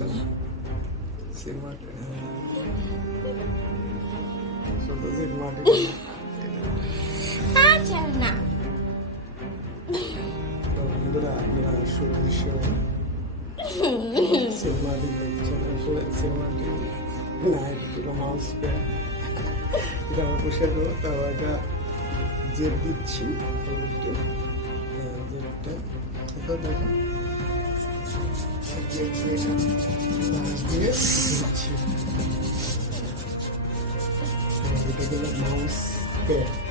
পাচ্ছেন সিগমাটি শুধু সিগমাটি আচ্ছা না। বন্ধুরা আপনারা আসলে না এটা মাউস প্যাড এটা আমার পোশাক তাও একটা দিচ্ছি। একটু হ্যাঁ, দেখো। Obrigada, mãos, pé.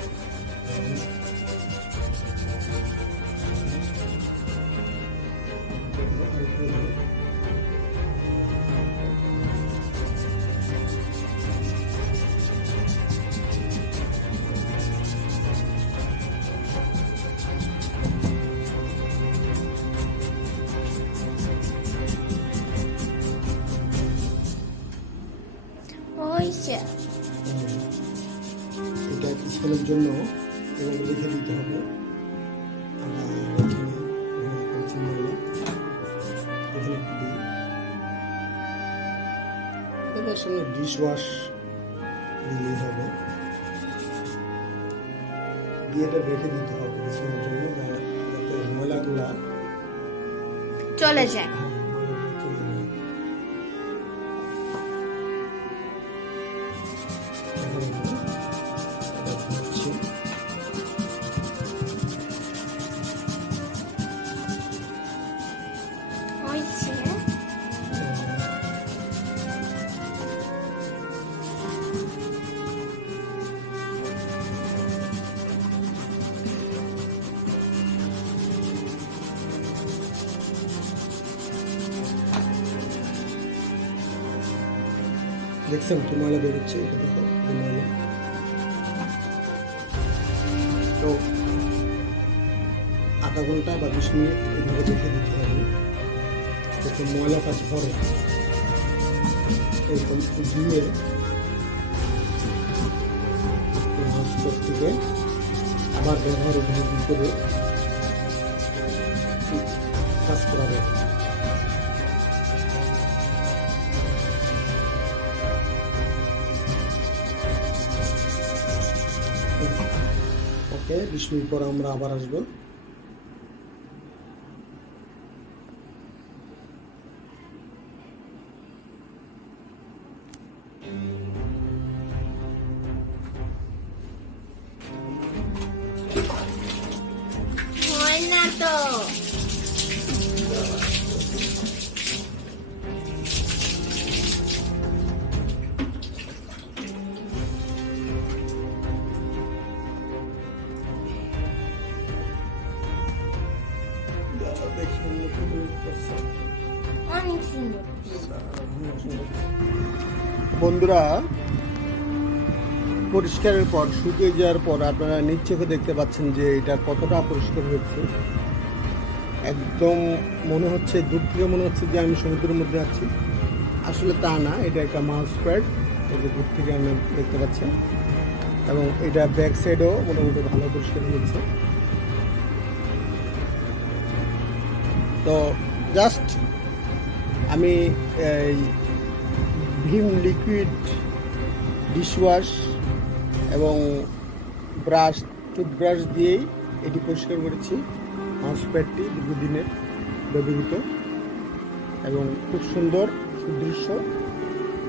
হয়েছে। এটা কিছুক্ষণের জন্য দিতে হবে। ডিশ ওয়াশ দিলেই হবে। রেখে দিতে হবে। কিছুক্ষণের জন্য যা- যাতে ময়লাগুলা চলে যায়। দেখছেন? কি ময়লা বেরোচ্ছে, এটা দেখো ময়লা তো আধা ঘণ্টা বা বিশ মিনিট এভাবে রেখে দিতে হবে। যাতে ময়লাটা ঝরে এরকম দিয়ে হসপিটাল থেকে আবার ব্যবহার করে কাজ করা যাবে ওকে বিষ্ণুর পর আমরা আবার আসব। বন্ধুরা, পরিষ্কারের পর, শুকিয়ে যাওয়ার পর আপনারা নিজ দেখতে পাচ্ছেন যে এটা কতটা পরিষ্কার হয়েছে। একদম মনে হচ্ছে দূর থেকে মনে হচ্ছে যে আমি সমুদ্রের মধ্যে আছি। আসলে তা না, এটা একটা মাউস প্যাড যে দূর থেকে আমি দেখতে পাচ্ছেন। এবং এটা ব্যাক সাইডও মোটামুটি ভালো পরিষ্কার হয়েছে। তো জাস্ট আমি এই ভীম লিকুইড ডিশওয়াশ এবং ব্রাশ, টুথব্রাশ দিয়েই এটি পরিষ্কার করেছি। মাউস প্যাডটি দীর্ঘদিনের ব্যবহৃত এবং খুব সুন্দর, সুদৃশ্য,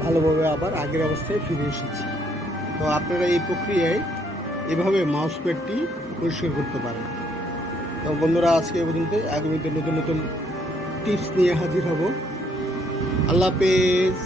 ভালোভাবে আবার আগের অবস্থায় ফিরে এসেছি। তো আপনারা এই প্রক্রিয়ায় এভাবে মাউস প্যাডটি পরিষ্কার করতে পারেন। তো বন্ধুরা, আজকে পর্যন্ত আগামীতে নতুন নতুন টিপস নিয়ে হাজির হব। আল্লাহ হাফেজ।